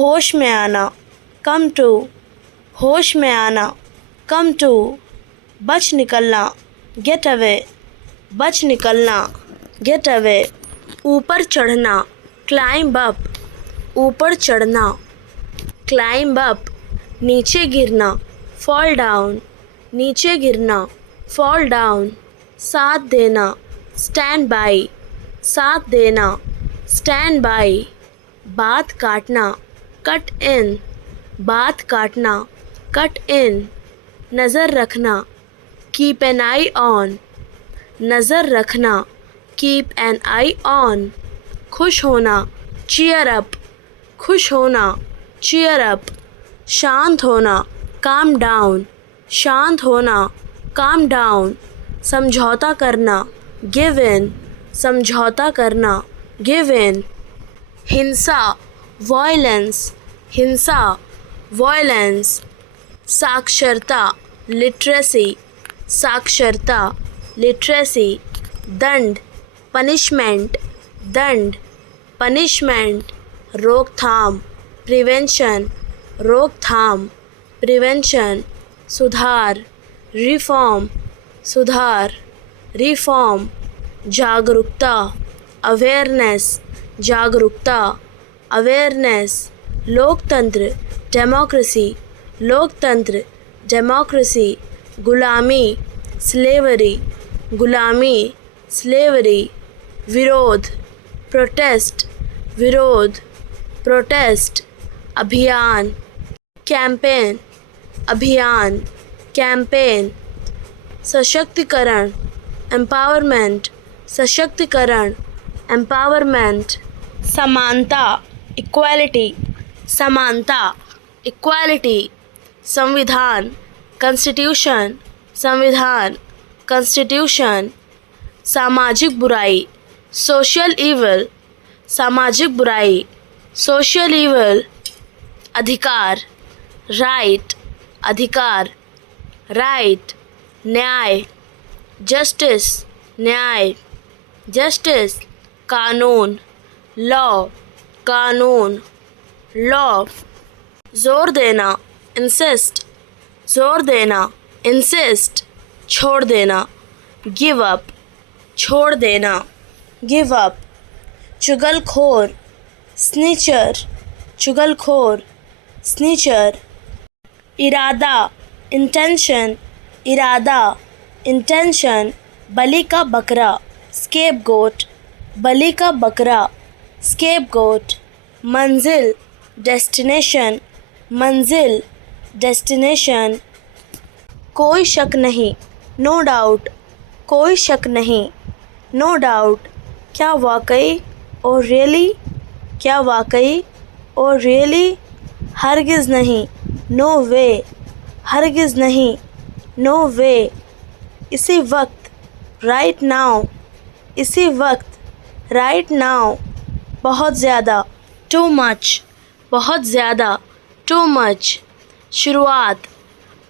होश में आना, कम टू, होश में आना, कम टू, बच निकलना, गेट अवे, बच निकलना, गेट अवे, ऊपर चढ़ना, क्लाइंब अप, ऊपर चढ़ना, क्लाइंब अप, नीचे गिरना, फॉल डाउन, नीचे गिरना, फॉल डाउन, साथ देना, स्टैंड बाई, साथ देना, स्टैंड बाई, बात काटना, कट इन, बात काटना, कट इन, नज़र रखना, कीप एन आई ऑन, नज़र रखना, कीप एन आई ऑन, खुश होना, चीयर अप, खुश होना, चीयर अप, शांत होना, काम डाउन, शांत होना, काम डाउन, समझौता करना, गिव इन, समझौता करना, गिव इन, हिंसा, वॉयलेंस, हिंसा, वॉयलेंस, साक्षरता, लिटरेसी, साक्षरता, लिटरेसी, दंड, पनिशमेंट, दंड, पनिशमेंट, रोकथाम, प्रिवेंशन, रोकथाम, प्रिवेंशन, सुधार, रिफॉर्म, सुधार, रिफॉर्म, जागरूकता, अवेयरनेस, जागरूकता, अवेयरनेस, लोकतंत्र, डेमोक्रेसी, लोकतंत्र, डेमोक्रेसी, गुलामी, स्लेवरी, गुलामी, स्लेवरी, विरोध, प्रोटेस्ट, विरोध, प्रोटेस्ट, अभियान, कैंपेन, अभियान, कैंपेन, सशक्तिकरण, एम्पावरमेंट, सशक्तिकरण, एम्पावरमेंट, समानता, इक्वालिटी, समानता, इक्वालिटी, संविधान, कॉन्स्टिट्यूशन, संविधान, कॉन्स्टिट्यूशन, सामाजिक बुराई, सोशल इविल, सामाजिक बुराई, सोशल इविल, अधिकार, राइट, अधिकार, राइट, न्याय, जस्टिस, न्याय, जस्टिस, कानून, लॉ, कानून, लॉ, जोर देना, इंसिस्ट, जोर देना, इंसिस्ट, छोड़ देना, गिव अप, छोड़ देना, गिव अप, चुगलखोर, स्नीचर, चुगलखोर, स्नीचर, इरादा, इंटेंशन, इरादा, इंटेंशन, बलि का बकरा, स्केपगोट, बलि का बकरा, स्केपगोट, मंजिल, डेस्टिनेशन, मंजिल, डेस्टिनेशन, कोई शक नहीं, नो डाउट, कोई शक नहीं, नो डाउट, क्या वाकई, और रियली, क्या वाकई, और रियली, हरगिज़ नहीं, नो वे, हरगिज़ नहीं, नो वे, इसी वक्त, राइट नाउ, इसी वक्त, राइट नाउ, बहुत ज़्यादा, टू मच, बहुत ज़्यादा, टू मच, शुरुआत,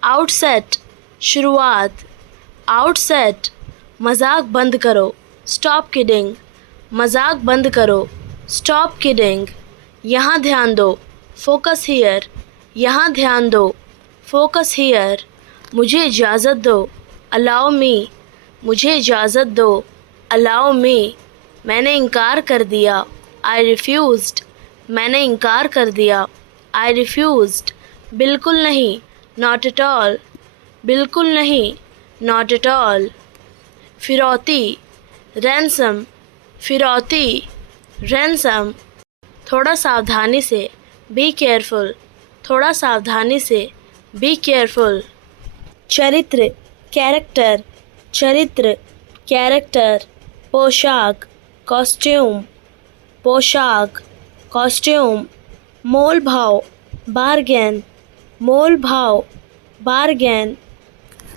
आउटसेट, शुरुआत, आउटसेट, मजाक बंद करो, स्टॉप किडिंग, मजाक बंद करो, स्टॉप किडिंग, यहाँ ध्यान दो, फोकस हियर, यहाँ ध्यान दो, फोकस हियर, मुझे इजाज़त दो, अलाउ मी, मुझे इजाज़त दो, अलाउ मी, मैंने इनकार कर दिया, आई रिफ्यूज़ड, मैंने इनकार कर दिया, आई रिफ्यूज़ड, बिल्कुल नहीं, नॉट एट ऑल, बिल्कुल नहीं, नॉट एट ऑल, फिरौती, रैंसम, फिरौती, रैंसम, थोड़ा सावधानी से, बी केयरफुल, थोड़ा सावधानी से, बी केयरफुल, चरित्र, कैरेक्टर, चरित्र, कैरेक्टर, पोशाक, कॉस्ट्यूम, पोशाक, कॉस्ट्यूम, मोल भाव, बार्गेन, मोल भाव, बार्गेन,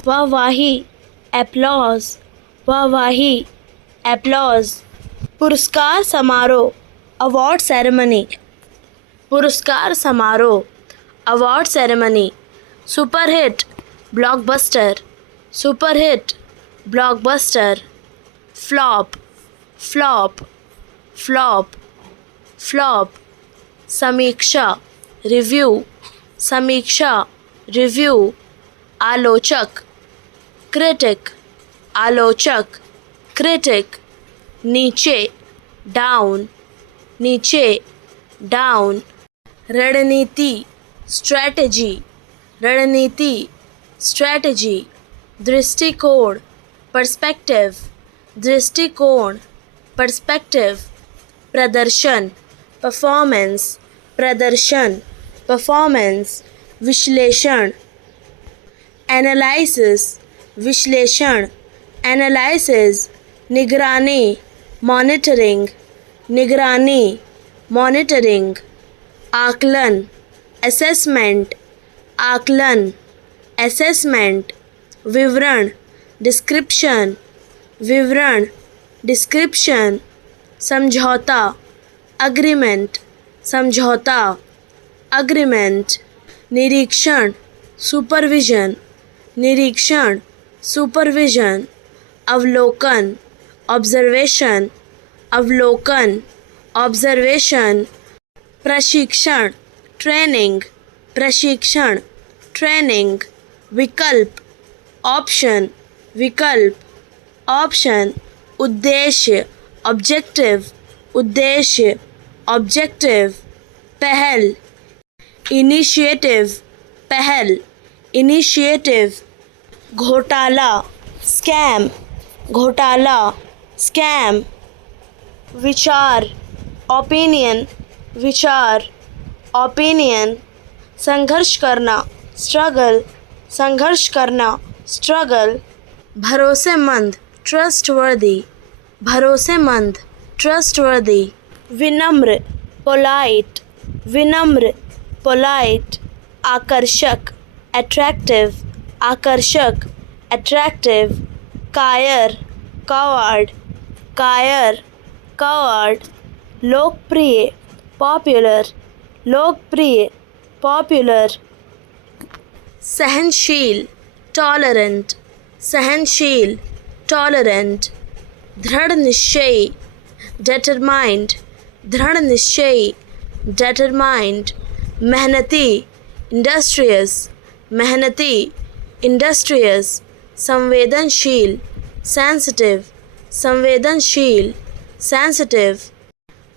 वाहवाही, एप्लॉज, वाहवाही, एप्लॉज, पुरस्कार समारोह, अवार्ड सेरेमनी, पुरस्कार समारोह, award ceremony, superhit, blockbuster, superhit, blockbuster, flop, flop, flop, flop, समीक्षा, रिव्यू, समीक्षा, रिव्यू, आलोचक, क्रिटिक, आलोचक, क्रिटिक, नीचे, डाउन, नीचे, डाउन, रणनीति, स्ट्रैटेजी, रणनीति, स्ट्रैटेजी, दृष्टिकोण, पर्सपेक्टिव, दृष्टिकोण, पर्सपेक्टिव, प्रदर्शन, परफॉर्मेंस, प्रदर्शन, परफॉर्मेंस, विश्लेषण, एनालिसिस, विश्लेषण, एनालिसिस, निगरानी, मॉनिटरिंग, निगरानी, मॉनिटरिंग, आकलन, असेसमेंट, आकलन, असेसमेंट, विवरण, डिस्क्रिप्शन, विवरण, डिस्क्रिप्शन, समझौता, अग्रीमेंट, समझौता, अग्रीमेंट, निरीक्षण, सुपरविजन, निरीक्षण, सुपरविजन, अवलोकन, ऑब्जर्वेशन, अवलोकन, ऑब्जर्वेशन, प्रशिक्षण, ट्रेनिंग, प्रशिक्षण, ट्रेनिंग, विकल्प, ऑप्शन, विकल्प, ऑप्शन, उद्देश्य, ऑब्जेक्टिव, उद्देश्य, ऑब्जेक्टिव, पहल, इनिशिएटिव, पहल, इनिशिएटिव, घोटाला, स्कैम, घोटाला, स्कैम, विचार, ओपिनियन, विचार, ओपिनियन, संघर्ष करना, स्ट्रगल, संघर्ष करना, स्ट्रगल, भरोसेमंद, ट्रस्टवर्दी, भरोसेमंद, ट्रस्टवर्दी, विनम्र, पोलाइट, विनम्र, पोलाइट, आकर्षक, अट्रैक्टिव, आकर्षक, अट्रैक्टिव, कायर, कॉवर्ड, कायर, कॉवर्ड, लोकप्रिय, पॉपुलर, लोकप्रिय, पॉपुलर, सहनशील, टॉलरेंट, सहनशील, टॉलरेंट, दृढ़ निश्चयी, डिटरमाइंड, दृढ़ निश्चयी, डिटरमाइंड, मेहनती, इंडस्ट्रियस, मेहनती, इंडस्ट्रियस, संवेदनशील, सेंसिटिव, संवेदनशील, सेंसिटिव,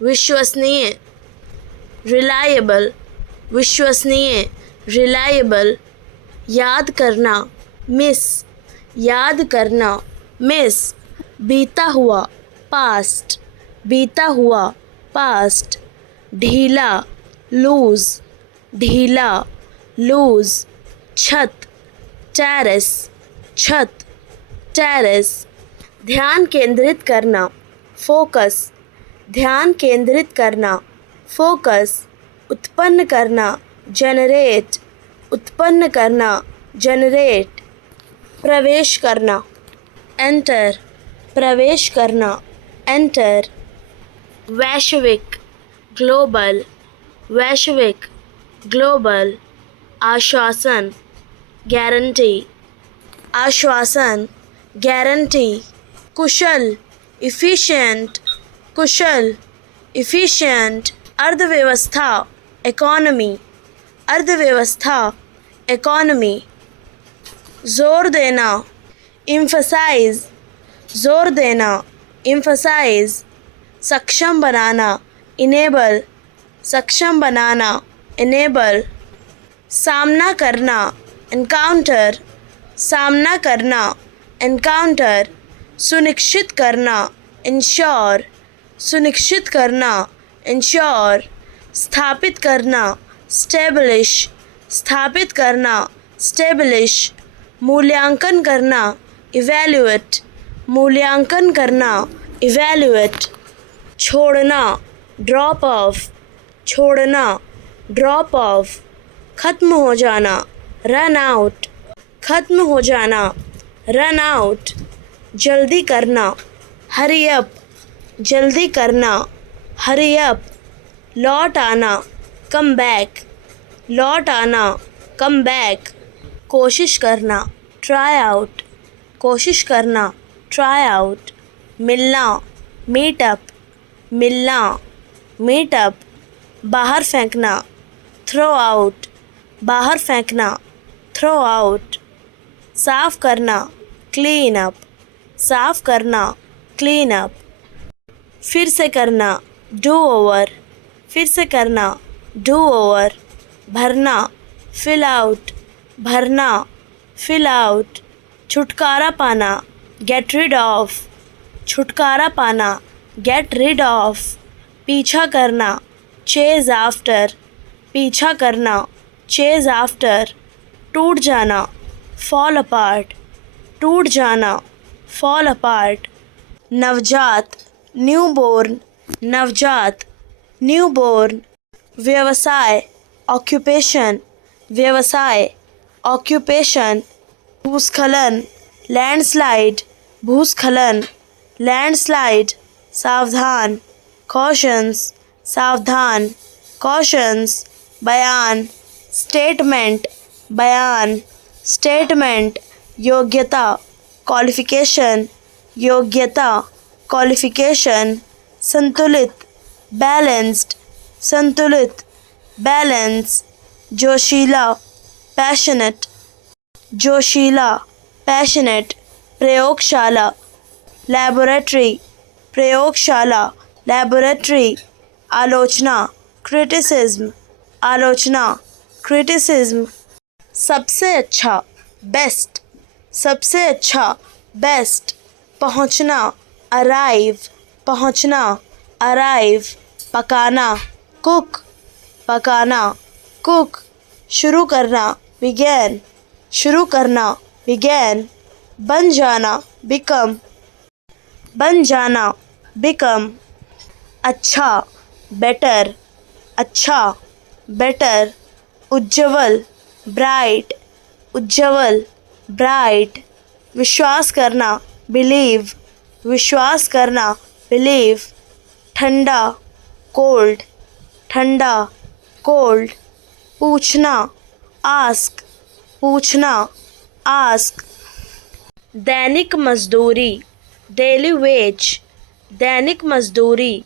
विश्वसनीय, रिलायबल, विश्वसनीय, रिलायबल, याद करना, मिस, याद करना, मिस, बीता हुआ, पास्ट, बीता हुआ, पास्ट, ढीला, लूज, ढीला, लूज, छत, टेरेस, छत, टेरेस, ध्यान केंद्रित करना, फोकस, ध्यान केंद्रित करना, फोकस, उत्पन्न करना, जनरेट, उत्पन्न करना, जनरेट, प्रवेश करना, एंटर, प्रवेश करना, एंटर, वैश्विक, ग्लोबल, वैश्विक, ग्लोबल, आश्वासन, गारंटी, आश्वासन, गारंटी, कुशल, इफिशिएंट, कुशल, इफिशिएंट, अर्थव्यवस्था, इकोनॉमी, अर्थव्यवस्था, इकोनॉमी, जोर देना, एम्फसाइज, जोर देना, एम्फसाइज, सक्षम बनाना, इनेबल, सक्षम बनाना, इनेबल, सामना करना, एनकाउंटर, सामना करना, एनकाउंटर, सुनिश्चित करना, इंश्योर, सुनिश्चित करना, इंश्योर, स्थापित करना, स्टेब्लिश, स्थापित करना, स्टेब्लिश, मूल्यांकन करना, इवैल्यूएट, मूल्यांकन करना, इवैल्यूएट, छोड़ना, ड्रॉप ऑफ, छोड़ना, ड्रॉप ऑफ, ख़त्म हो जाना, रन आउट, ख़त्म हो जाना, रन आउट, जल्दी करना, हरी अप, जल्दी करना, हरी अप, लौट आना, कम बैक, लौट आना, कम बैक, कोशिश करना, ट्राई आउट, कोशिश करना, ट्राई आउट, मिलना, मीट अप, मिलना, मीट अप, बाहर फेंकना, थ्रो आउट, बाहर फेंकना, थ्रो आउट। साफ करना, क्लीन अप, साफ करना, क्लीन अप। फिर से करना, डू ओवर, फिर से करना, डू ओवर। भरना, फिल आउट, भरना, फिल आउट। छुटकारा पाना, गेट रिड ऑफ, छुटकारा पाना, गेट रिड ऑफ। पीछा करना, चेज आफ्टर, पीछा करना, चेज आफ्टर। टूट जाना, फॉल अपार्ट, टूट जाना, फॉल अपार्ट। नवजात, न्यूबॉर्न, नवजात, न्यूबॉर्न। व्यवसाय, ऑक्यूपेशन, व्यवसाय, ऑक्यूपेशन। भूस्खलन, लैंडस्लाइड, भूस्खलन, लैंडस्लाइड। सावधान, कॉशंस, सावधान, कॉशंस। बयान, स्टेटमेंट, बयान, स्टेटमेंट। योग्यता, क्वालिफिकेशन, योग्यता, क्वालिफिकेशन। संतुलित, बैलेंस्ड, संतुलित, बैलेंस। जोशीला, पैशनेट, जोशीला, पैशनेट। प्रयोगशाला, लैबोरेटरी, प्रयोगशाला, लैबोरेटरी। आलोचना, क्रिटिसिज्म, आलोचना, क्रिटिसिज्म। सबसे अच्छा, बेस्ट, सबसे अच्छा, बेस्ट। पहुंचना, अराइव, पहुंचना, अराइव। पकाना, कुक, पकाना, कुक। शुरू करना, बिगेन, शुरू करना, बिगेन। बन जाना, बिकम, बन जाना, बिकम। अच्छा, बेटर, अच्छा, बेटर। उज्ज्वल, ब्राइट, उज्ज्वल, ब्राइट। विश्वास करना, बिलीव, विश्वास करना, बिलीव। ठंडा, कोल्ड, ठंडा, कोल्ड। पूछना, आस्क, पूछना, आस्क। दैनिक मजदूरी, डेली वेज, दैनिक मजदूरी,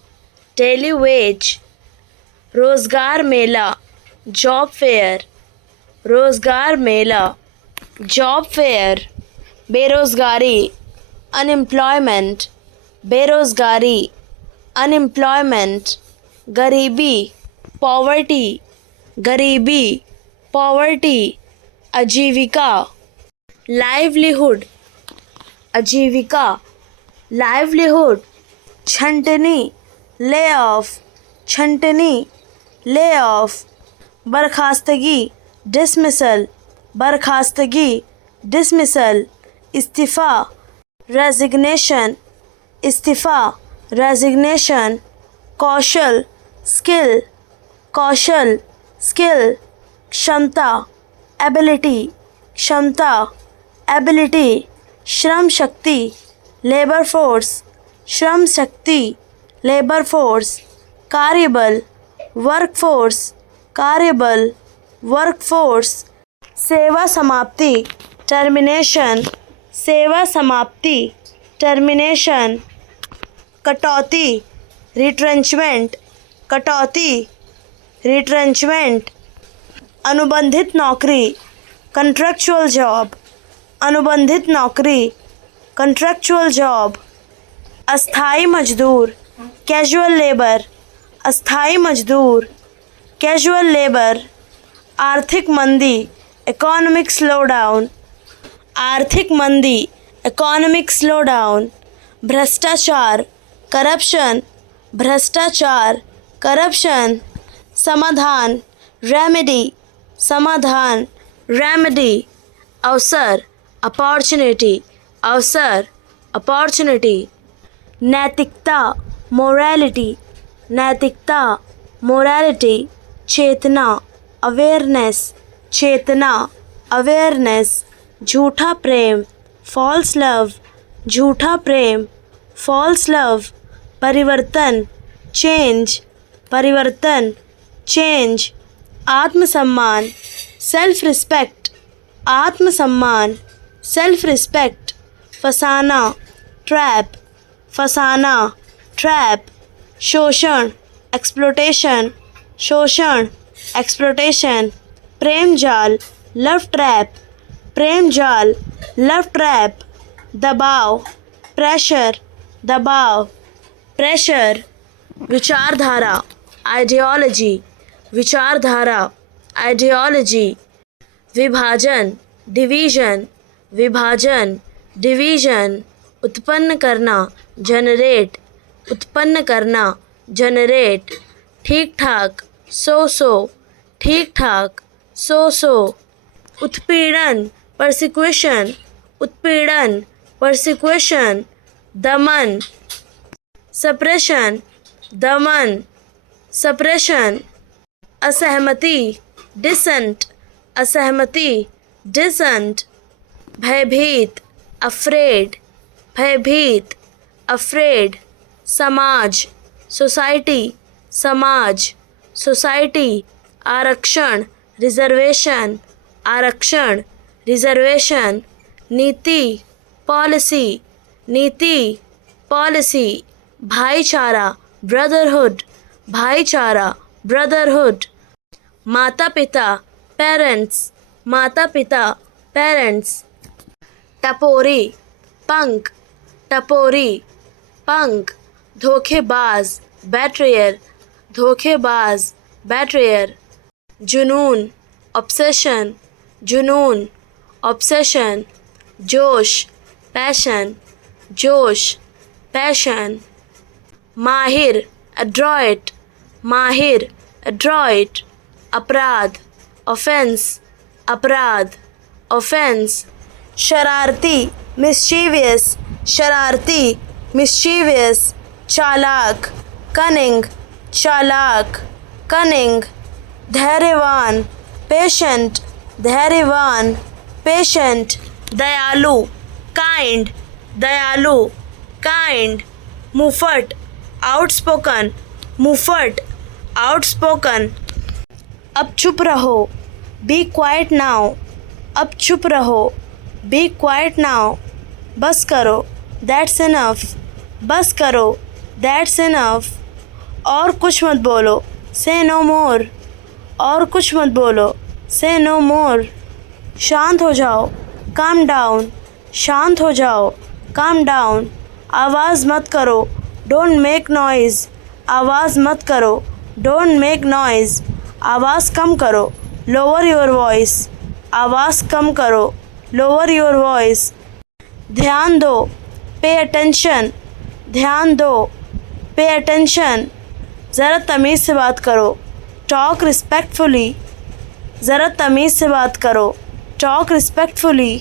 डेली वेज। रोज़गार मेला, जॉब फेयर, रोज़गार मेला, जॉब फेयर। बेरोज़गारी, अनएम्प्लॉयमेंट, बेरोज़गारी, अनएम्प्लॉयमेंट। गरीबी, पॉवर्टी, गरीबी, पॉवर्टी। आजीविका, लाइवलीहुड, आजीविका, लाइवलीहुड। छंटनी, ले ऑफ, छंटनी, ले ऑफ। बर्खास्तगी, डिसमिसल, बर्खास्तगी, डिसमिसल। इस्तीफ़ा, रेजिग्नेशन, इस्तीफ़ा, रेजिग्नेशन। कौशल, स्किल, कौशल, स्किल। क्षमता, एबिलिटी, क्षमता, एबिलिटी। श्रम शक्ति, लेबर फोर्स, श्रम शक्ति, लेबर फोर्स। कार्यबल, वर्क फोर्स, कार्यबल, वर्क फोर्स। सेवा समाप्ति, टर्मिनेशन, सेवा समाप्ति, टर्मिनेशन। कटौती, रिट्रेंचमेंट, कटौती, रिट्रेंचमेंट। अनुबंधित नौकरी, कंट्रैक्चुअल जॉब, अनुबंधित नौकरी, कंट्रैक्चुअल जॉब। अस्थाई मजदूर, कैजुअल लेबर, अस्थाई मजदूर, कैजुअल लेबर। आर्थिक मंदी, इकोनॉमिक स्लोडाउन, आर्थिक मंदी, इकोनॉमिक स्लोडाउन। भ्रष्टाचार, करप्शन, भ्रष्टाचार, करप्शन। समाधान, रेमेडी, समाधान, रेमेडी। अवसर, अपॉर्चुनिटी, अवसर, अपॉर्चुनिटी। नैतिकता, मोरालिटी, नैतिकता, मोरालिटी। चेतना, अवेयरनेस, चेतना, अवेयरनेस। झूठा प्रेम, फॉल्स लव, झूठा प्रेम, फॉल्स लव। परिवर्तन, चेंज, परिवर्तन, चेंज। आत्मसम्मान, सेल्फ रिस्पेक्ट, आत्मसम्मान, सेल्फ रिस्पेक्ट। फसाना, ट्रैप, फसाना, ट्रैप। शोषण, एक्सप्लोटेशन, शोषण, एक्सप्लोटेशन, प्रेम जाल, लव ट्रैप, प्रेम जाल, लव ट्रैप, दबाव, प्रेशर, दबाव, प्रेशर, विचारधारा, आइडियोलॉजी, विचारधारा, आइडियोलॉजी, विभाजन, डिवीजन, विभाजन, डिवीजन, उत्पन्न करना, जनरेट, उत्पन्न करना, जनरेट, ठीक ठाक, सो, ठीक ठाक, सो, उत्पीड़न, परसिक्यूशन, उत्पीड़न, परसिक्यूशन, दमन, सप्रेशन, दमन, सप्रेशन, असहमति, डिसेंट, असहमति, डिसेंट, भयभीत, अफ्रेड, भयभीत, अफ्रेड, समाज, सोसाइटी, समाज, सोसाइटी, आरक्षण, रिजर्वेशन, आरक्षण, रिजर्वेशन, नीति, पॉलिसी, नीति, पॉलिसी, भाईचारा, ब्रदरहुड, भाईचारा, ब्रदरहुड, माता पिता, पेरेंट्स, माता पिता, पेरेंट्स, टपोरी, पंख, टपोरी, पंख, धोखेबाज, बेट्रेयर, धोखेबाज, बेट्रेयर, जुनून, ऑब्सेशन, जुनून, ऑब्सेशन, जोश, पैशन, जोश, पैशन, माहिर, एड्रॉयट, माहिर, एड्रॉयट, अपराध, ऑफेंस, अपराध, ऑफेंस, शरारती, मिस्चीवियस, शरारती, मिस्चीवियस, चालाक, कनिंग, चालाक, कनिंग, धैर्यवान, पेशेंट, धैर्यवान, पेशेंट, दयालु, काइंड, दयालु, काइंड, मुफट, आउटस्पोकन, मुफट, आउटस्पोकन, अब चुप रहो, बी क्वाइट नाउ, अब चुप रहो, बी क्वाइट नाउ, बस करो, दैट्स इनफ, बस करो, दैट्स इनफ, और कुछ मत बोलो, से नो मोर, और कुछ मत बोलो, से नो मोर, शांत हो जाओ, काम डाउन, शांत हो जाओ, काम डाउन, आवाज़ मत करो, डोंट मेक नॉइज़, आवाज़ मत करो, डोंट मेक नॉइज़, आवाज़ कम करो, लोअर योर वॉइस, आवाज़ कम करो, लोअर योर वॉइस, ध्यान दो, पे अटेंशन, ध्यान दो, पे अटेंशन, ज़रा तमीज़ से बात करो, टॉक रिस्पेक्टफुली, ज़रा तमीज़ से बात करो, टॉक रिस्पेक्टफुली,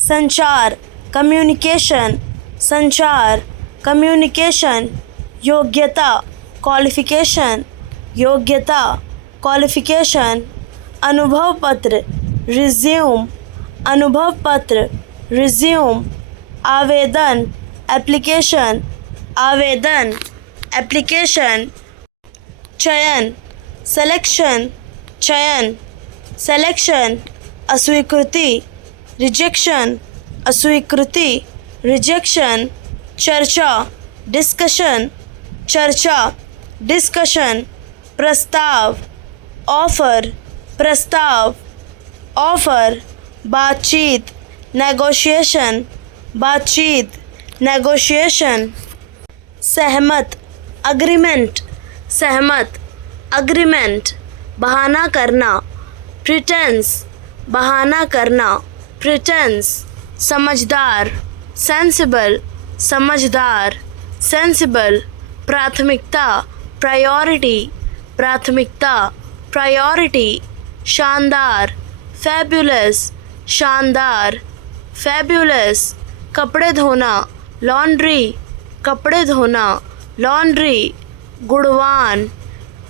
संचार, कम्युनिकेशन, संचार, कम्युनिकेशन, योग्यता, क्वालिफिकेशन, योग्यता, क्वालिफिकेशन, अनुभव पत्र, रिज्यूम, अनुभव पत्र, रिज्यूम, आवेदन, एप्लीकेशन, आवेदन, एप्लीकेशन, चयन, सिलेक्शन, चयन, सिलेक्शन, अस्वीकृति, रिजेक्शन, अस्वीकृति, रिजेक्शन, चर्चा, डिस्कशन, चर्चा, डिस्कशन, प्रस्ताव, ऑफर, प्रस्ताव, ऑफर, बातचीत, नेगोशिएशन, बातचीत, नेगोशिएशन, सहमत, अग्रीमेंट, सहमत, अग्रीमेंट, बहाना करना, प्रिटेंस, बहाना करना, प्रिटेंस, समझदार, सेंसिबल, समझदार, सेंसिबल, प्राथमिकता, प्रायोरिटी, प्राथमिकता, प्रायोरिटी, शानदार, फैबुलस, शानदार, फैबुलस, कपड़े धोना, लॉन्ड्री, कपड़े धोना, लॉन्ड्री, गुणवान,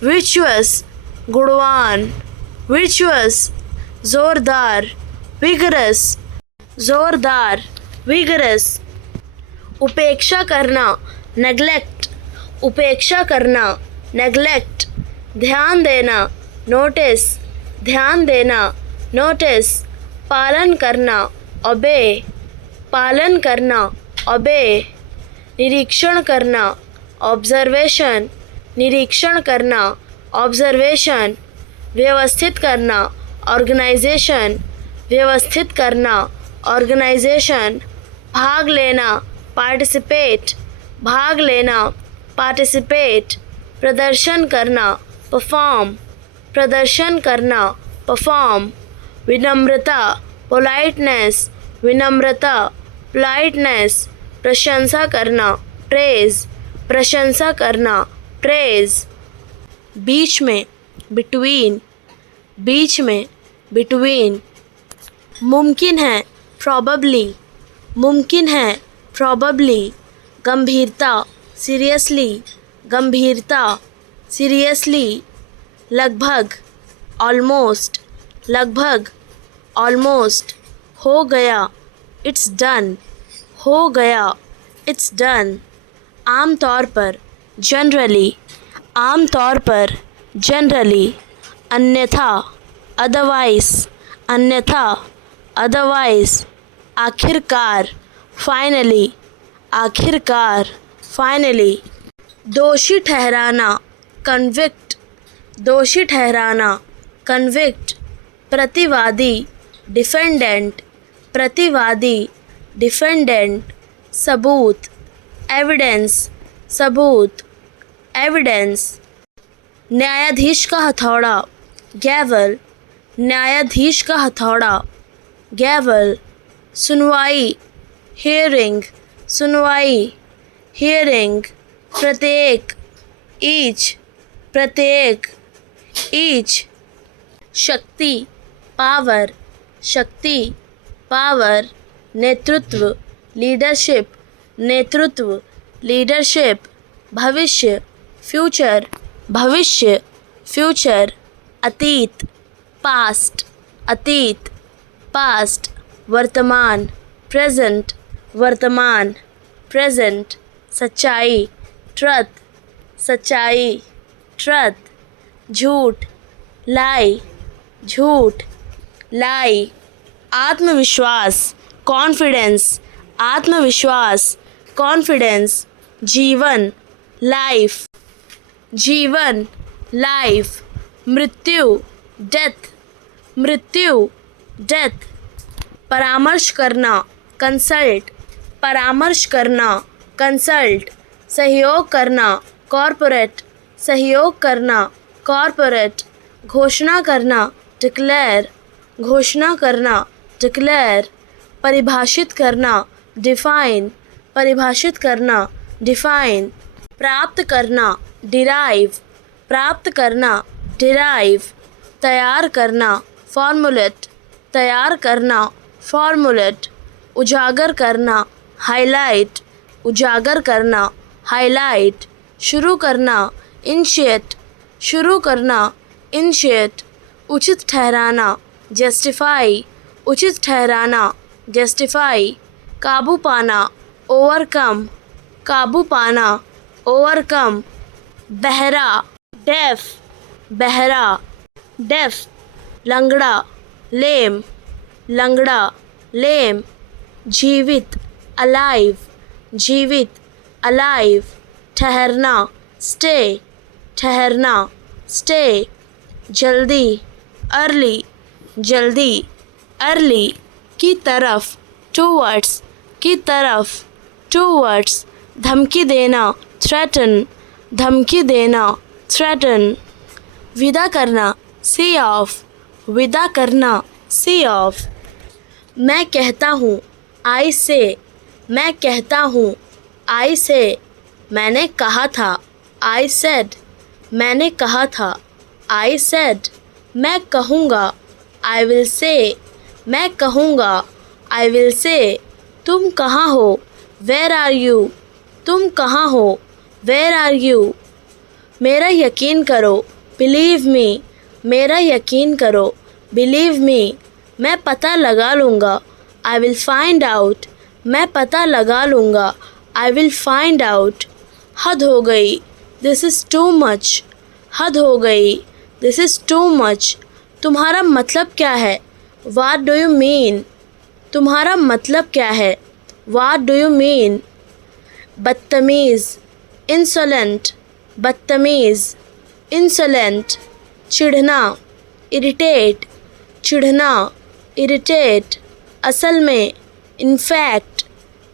विचुअस, गुणवान, विचुअस, जोरदार, विगरस, जोरदार, विगरस, उपेक्षा करना, नेग्लेक्ट, उपेक्षा करना, नेग्लेक्ट, ध्यान देना, नोटिस, ध्यान देना, नोटिस, पालन करना, ओबे, पालन करना, ओबे, निरीक्षण करना, ऑब्जर्वेशन, निरीक्षण करना, ऑब्जर्वेशन, व्यवस्थित करना, ऑर्गेनाइजेशन, व्यवस्थित करना, ऑर्गेनाइजेशन, भाग लेना, पार्टिसिपेट, भाग लेना, पार्टिसिपेट, प्रदर्शन करना, परफॉर्म, प्रदर्शन करना, परफॉर्म, विनम्रता, पोलाइटनेस, विनम्रता, पोलाइटनेस, प्रशंसा करना, प्रेज, प्रशंसा करना, प्रेज, बीच में, बिटवीन, बीच में, बिटवीन, मुमकिन है, प्रॉबेबली, मुमकिन है, प्रॉबेबली, गंभीरता, सीरियसली, गंभीरता, सीरियसली, लगभग, ऑलमोस्ट, लगभग, ऑलमोस्ट, हो गया, इट्स डन, हो गया, इट्स डन, आमतौर पर, जनरली, आमतौर पर, जनरली, अन्यथा, अदरवाइज, अन्यथा, अदरवाइज, आखिरकार, फाइनली, आखिरकार, फाइनली, दोषी ठहराना, कन्विक्ट, दोषी ठहराना, कन्विक्ट, प्रतिवादी, डिफेंडेंट, प्रतिवादी, डिफेंडेंट, सबूत, एविडेंस, सबूत, एविडेंस, न्यायाधीश का हथौड़ा, गैवल, न्यायाधीश का हथौड़ा, गैवल, सुनवाई, हियरिंग, सुनवाई, हियरिंग, प्रत्येक, ईच, प्रत्येक, ईच, शक्ति, पावर, शक्ति, पावर, नेतृत्व, लीडरशिप, नेतृत्व, लीडरशिप, भविष्य, फ्यूचर, भविष्य, फ्यूचर, अतीत, पास्ट, अतीत, पास्ट, वर्तमान, प्रेजेंट, वर्तमान, प्रेजेंट, सच्चाई, ट्रुथ, सच्चाई, ट्रुथ, झूठ, लाई, झूठ, लाई, आत्मविश्वास, कॉन्फिडेंस, आत्मविश्वास, कॉन्फिडेंस, जीवन, लाइफ, जीवन, लाइफ, मृत्यु, डेथ, मृत्यु, डेथ, परामर्श करना, कंसल्ट, परामर्श करना, कंसल्ट, सहयोग करना, कॉरपोरेट, सहयोग करना, कॉरपोरेट, घोषणा करना, डिक्लेयर, घोषणा करना, डिक्लेयर, परिभाषित करना, डिफाइन, परिभाषित करना, डिफाइन, प्राप्त करना, डिराइव, प्राप्त करना, डिराइव, तैयार करना, फॉर्मुलेट, तैयार करना, फॉर्मुलेट, उजागर करना, हाईलाइट, उजागर करना, हाईलाइट, शुरू करना, इनिशिएट, शुरू करना, इनिशिएट, उचित ठहराना, जस्टिफाई, उचित ठहराना, जस्टिफाई, काबू पाना, ओवरकम, काबू पाना, ओवरकम, बहरा, डेफ, बहरा, डेफ, लंगड़ा, लेम, लंगड़ा, लेम, जीवित, अलाइव, जीवित, अलाइव, ठहरना, स्टे, ठहरना, स्टे, जल्दी, अर्ली, जल्दी, अर्ली, की तरफ, टूवर्ड्स, की तरफ, टूवर्ड्स, धमकी देना, थ्रेटन, धमकी देना, थ्रेटन, विदा करना, सी ऑफ, विदा करना, सी ऑफ, मैं कहता हूँ, आई से, मैं कहता हूँ, आई से, मैंने कहा था, आई सेड, मैंने कहा था, आई सेड, मैं कहूँगा, आई विल से, मैं कहूँगा, आई विल से, तुम कहाँ हो, वेयर आर यू, तुम कहाँ हो, वेयर आर यू, मेरा यकीन करो, बिलीव मी, मेरा यकीन करो, बिलीव मी, मैं पता लगा लूँगा, आई विल फाइंड आउट, मैं पता लगा लूँगा, आई विल फाइंड आउट, हद हो गई, दिस इज़ टू मच, हद हो गई, दिस इज़ टू मच, तुम्हारा मतलब क्या है, वाट डू यू मीन, तुम्हारा मतलब क्या है, वाट डू यू मीन, बदतमीज़, इंसोलेंट, बदतमीज़, insolent, चिढ़ना, irritate, चिढ़ना, irritate, असल में, in fact,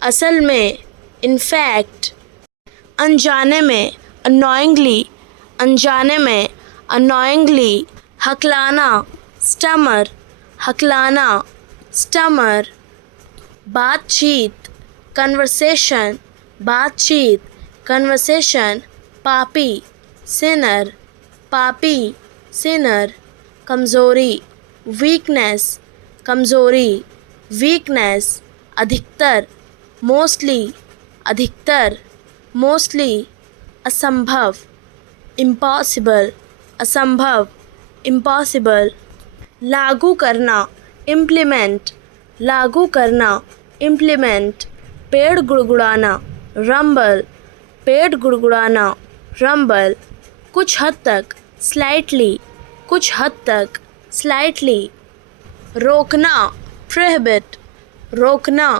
असल में, in fact, अनजाने में, annoyingly, अनजाने में, annoyingly, हकलाना, stammer, हकलाना, stammer, बातचीत, conversation, बातचीत, conversation, पापी, sinner, पापी, sinner, कमज़ोरी, weakness, कमज़ोरी, weakness, अधिकतर, mostly, अधिकतर, mostly, असंभव, impossible, असंभव, impossible, लागू करना, implement, लागू करना, implement, पेड़ गुड़गुड़ाना, rumble, पेड़ गुड़गुड़ाना, rumble, कुछ हद तक, slightly, कुछ हद तक, slightly, रोकना, prohibit, रोकना,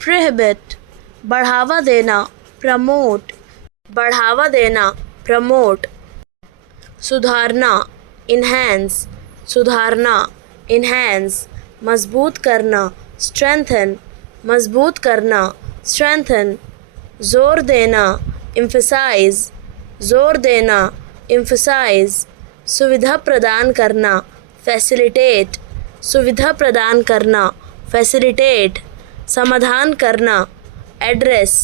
prohibit, बढ़ावा देना, promote, बढ़ावा देना, promote, सुधारना, enhance, सुधारना, enhance, मजबूत करना, strengthen, मजबूत करना, strengthen, जोर देना, emphasize, जोर देना, emphasize, सुविधा प्रदान करना, facilitate, सुविधा प्रदान करना, facilitate, समाधान करना, address,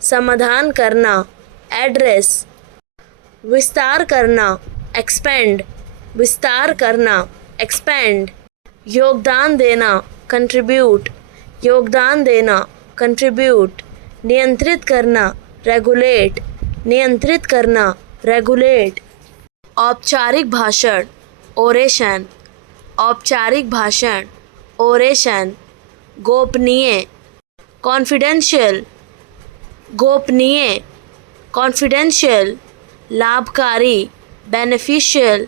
समाधान करना, address, विस्तार करना, expand, विस्तार करना, expand, योगदान देना, contribute, योगदान देना, contribute, नियंत्रित करना, regulate, नियंत्रित करना, regulate, औपचारिक भाषण, oration, औपचारिक भाषण, oration, गोपनीय, confidential, गोपनीय, confidential, लाभकारी, beneficial,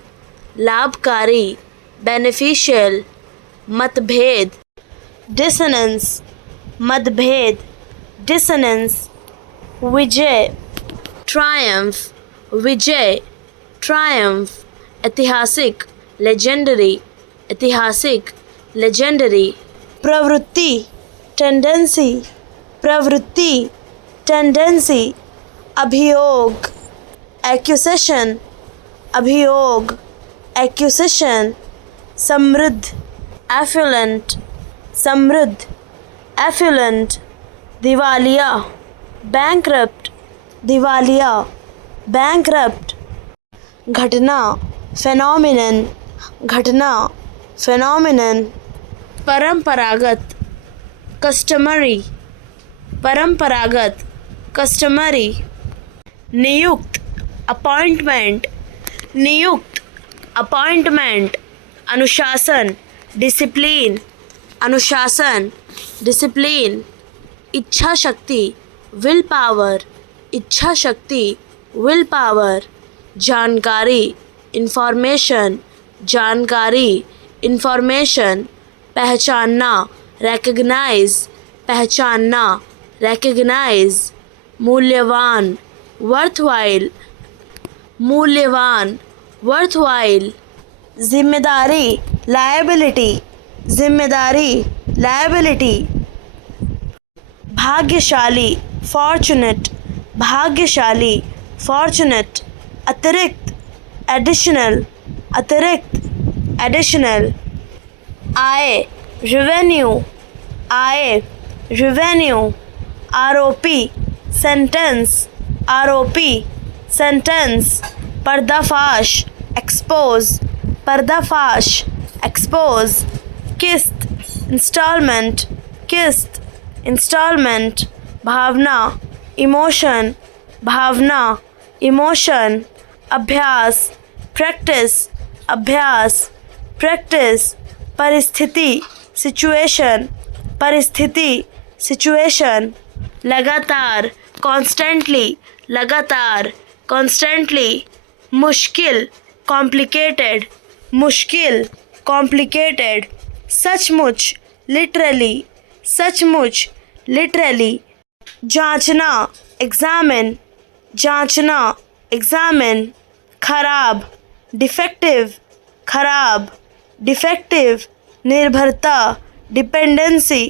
लाभकारी, beneficial, मतभेद, dissonance, मतभेद, dissonance, विजय, triumph, विजय, triumph, ऐतिहासिक, legendary, ऐतिहासिक, legendary, प्रवृत्ति, tendency, प्रवृत्ति, tendency, अभियोग, accusation, अभियोग, accusation, समृद्ध, affluent, समृद्ध, affluent, दिवालिया, bankrupt, दिवालिया, bankrupt, घटना, phenomenon, घटना, phenomenon, परंपरागत, customary, परंपरागत, customary, नियुक्त, अपॉइंटमेंट, नियुक्त, अपॉइंटमेंट, अनुशासन, डिसिप्लिन, अनुशासन, डिसिप्लिन, इच्छा शक्ति, विल पावर, इच्छा शक्ति, विल पावर, जानकारी, इंफॉर्मेशन, जानकारी, इंफॉर्मेशन, पहचानना, recognize, पहचानना, recognize, मूल्यवान, worthwhile, मूल्यवान, worthwhile, जिम्मेदारी, liability, जिम्मेदारी, liability, भाग्यशाली, fortunate, भाग्यशाली, fortunate, अतिरिक्त, additional, अतिरिक्त, additional, आय, revenue, आय, revenue, आरोपी, sentence, आरोपी, sentence, पर्दाफाश, expose, पर्दाफाश, expose, किस्त, installment, किस्त, installment, भावना, emotion, भावना, emotion, अभ्यास, practice, अभ्यास, practice, परिस्थिति, situation, परिस्थिति, situation, लगातार, constantly, लगातार, constantly, मुश्किल, complicated, मुश्किल, complicated, सचमुच, literally, सचमुच, literally, जांचना, examine, जांचना, examine, खराब, डिफेक्टिव, खराब, डिफेक्टिव, निर्भरता, डिपेंडेंसी,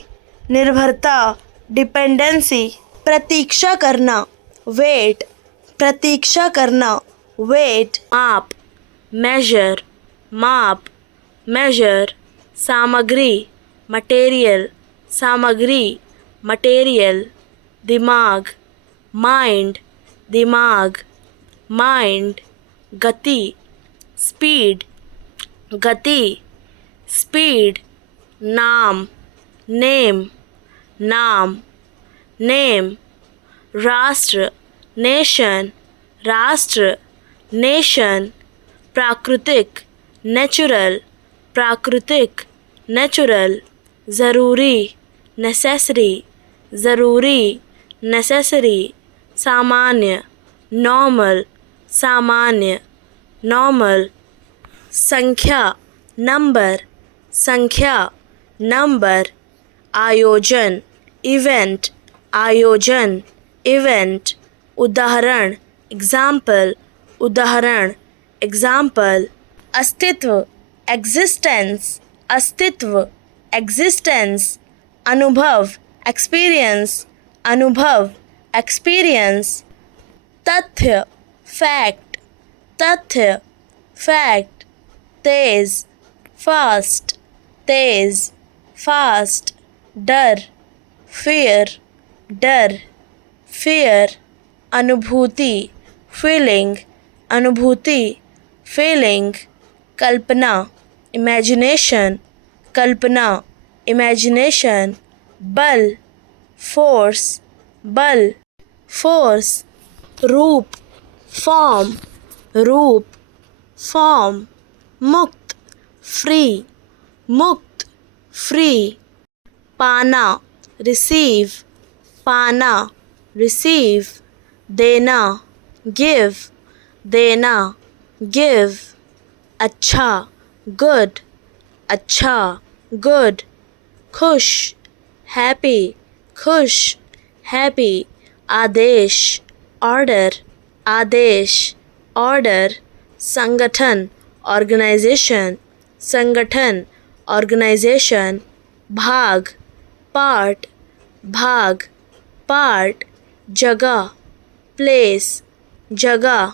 निर्भरता, डिपेंडेंसी, प्रतीक्षा करना, वेट, प्रतीक्षा करना, वेट, माप, मेजर, माप, मेजर, सामग्री, मटेरियल, सामग्री, मटेरियल, दिमाग, माइंड, दिमाग, माइंड, गति, स्पीड, गति, स्पीड, नाम, नेम, नाम, नेम, राष्ट्र, नेशन, राष्ट्र, नेशन, प्राकृतिक, नेचुरल, प्राकृतिक, नेचुरल, ज़रूरी, नेसेसरी, ज़रूरी, नेसेसरी, सामान्य, नॉर्मल, सामान्य, नॉर्मल, संख्या, नंबर, संख्या, नंबर, आयोजन, इवेंट, आयोजन, इवेंट, उदाहरण, एग्जाम्पल, उदाहरण, एग्जाम्पल, अस्तित्व, एग्जिस्टेंस, अस्तित्व, एग्जिस्टेंस, अनुभव, एक्सपीरियंस, अनुभव, एक्सपीरियंस, तथ्य, फैक्ट, तथ्य, फैक्ट, तेज, फास्ट, तेज, फास्ट, डर, फियर, डर, फियर, अनुभूति, फीलिंग, अनुभूति, फीलिंग, कल्पना, इमेजिनेशन, कल्पना, इमेजिनेशन, बल, फोर्स, बल, फोर्स, रूप, फॉर्म, रूप, फॉर्म, मुक्त, फ्री, मुक्त, फ्री, पाना, रिसीव, पाना, रिसीव, देना, गिव, देना, गिव, अच्छा, गुड, अच्छा, गुड, खुश, हैप्पी, खुश, हैप्पी, आदेश, ऑर्डर, आदेश, ऑर्डर, संगठन, ऑर्गेनाइजेशन, संगठन, ऑर्गेनाइजेशन, भाग, पार्ट, भाग, पार्ट, जगह, प्लेस, जगह,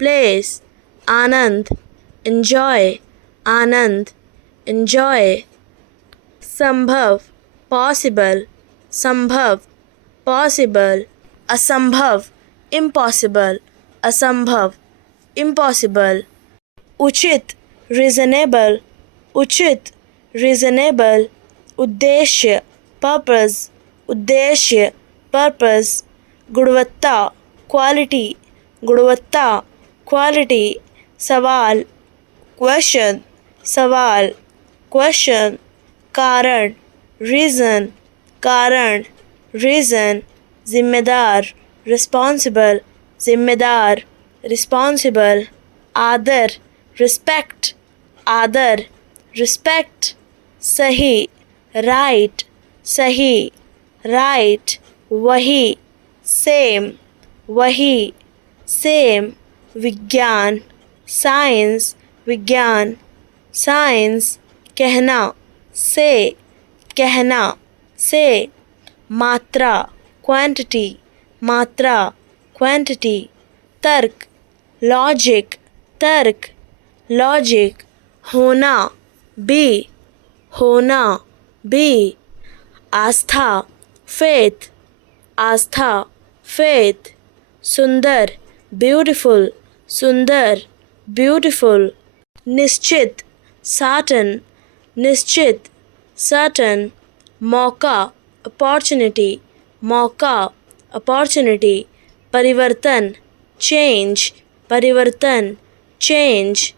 प्लेस, आनंद, enjoy, आनंद, enjoy, संभव, possible, संभव, possible, असंभव, impossible, असंभव, impossible, उचित, reasonable, उचित, reasonable, उद्देश्य, purpose, उद्देश्य, purpose, गुणवत्ता, quality, गुणवत्ता, quality, सवाल, question, सवाल, question, कारण, reason, कारण, reason, जिम्मेदार, responsible, जिम्मेदार, responsible, आदर, respect, आदर, respect, सही, right, सही, right, वही, same, वही, same, विज्ञान, साइंस, विज्ञान, साइंस, कहना, से, कहना, से, मात्रा, क्वांटिटी, मात्रा, क्वांटिटी, तर्क, लॉजिक, तर्क, लॉजिक, होना, बी, होना, बी, आस्था, फेथ, आस्था, फेथ, सुंदर, ब्यूटीफुल, सुंदर, ब्यूटीफुल, निश्चित, सर्टेन, निश्चित, सर्टेन, मौका, अपॉर्चुनिटी, मौका, अपॉर्चुनिटी, परिवर्तन, चेंज, परिवर्तन, चेंज,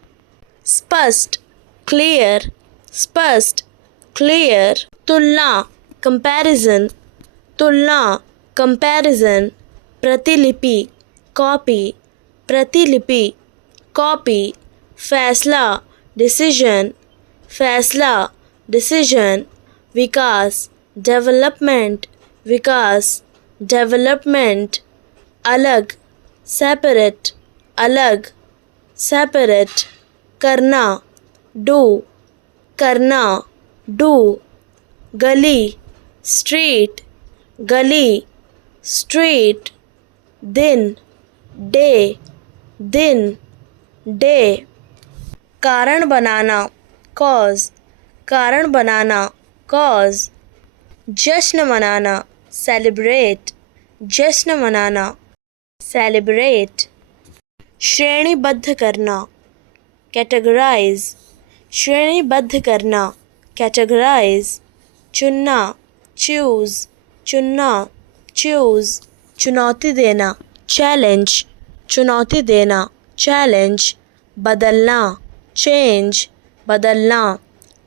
स्पष्ट, क्लियर, स्पष्ट, क्लियर, तुलना, कंपैरिजन, तुलना, कंपैरिजन, प्रतिलिपि, कॉपी, प्रतिलिपि, कॉपी, फैसला, डिसीजन, फैसला, डिसीजन, विकास, डेवलपमेंट, विकास, डेवलपमेंट, अलग, सेपरेट, अलग, separate, करना, do, करना, do, गली, street, गली, street, दिन, day, दिन, day, कारण बनाना, cause, कारण बनाना, cause, जश्न मनाना, celebrate, जश्न मनाना, celebrate, श्रेणीबद्ध करना, categorize, श्रेणीबद्ध करना, categorize, चुनना, choose, चुनना, choose, चुनौती देना, challenge, चुनौती देना, challenge, बदलना, change, बदलना,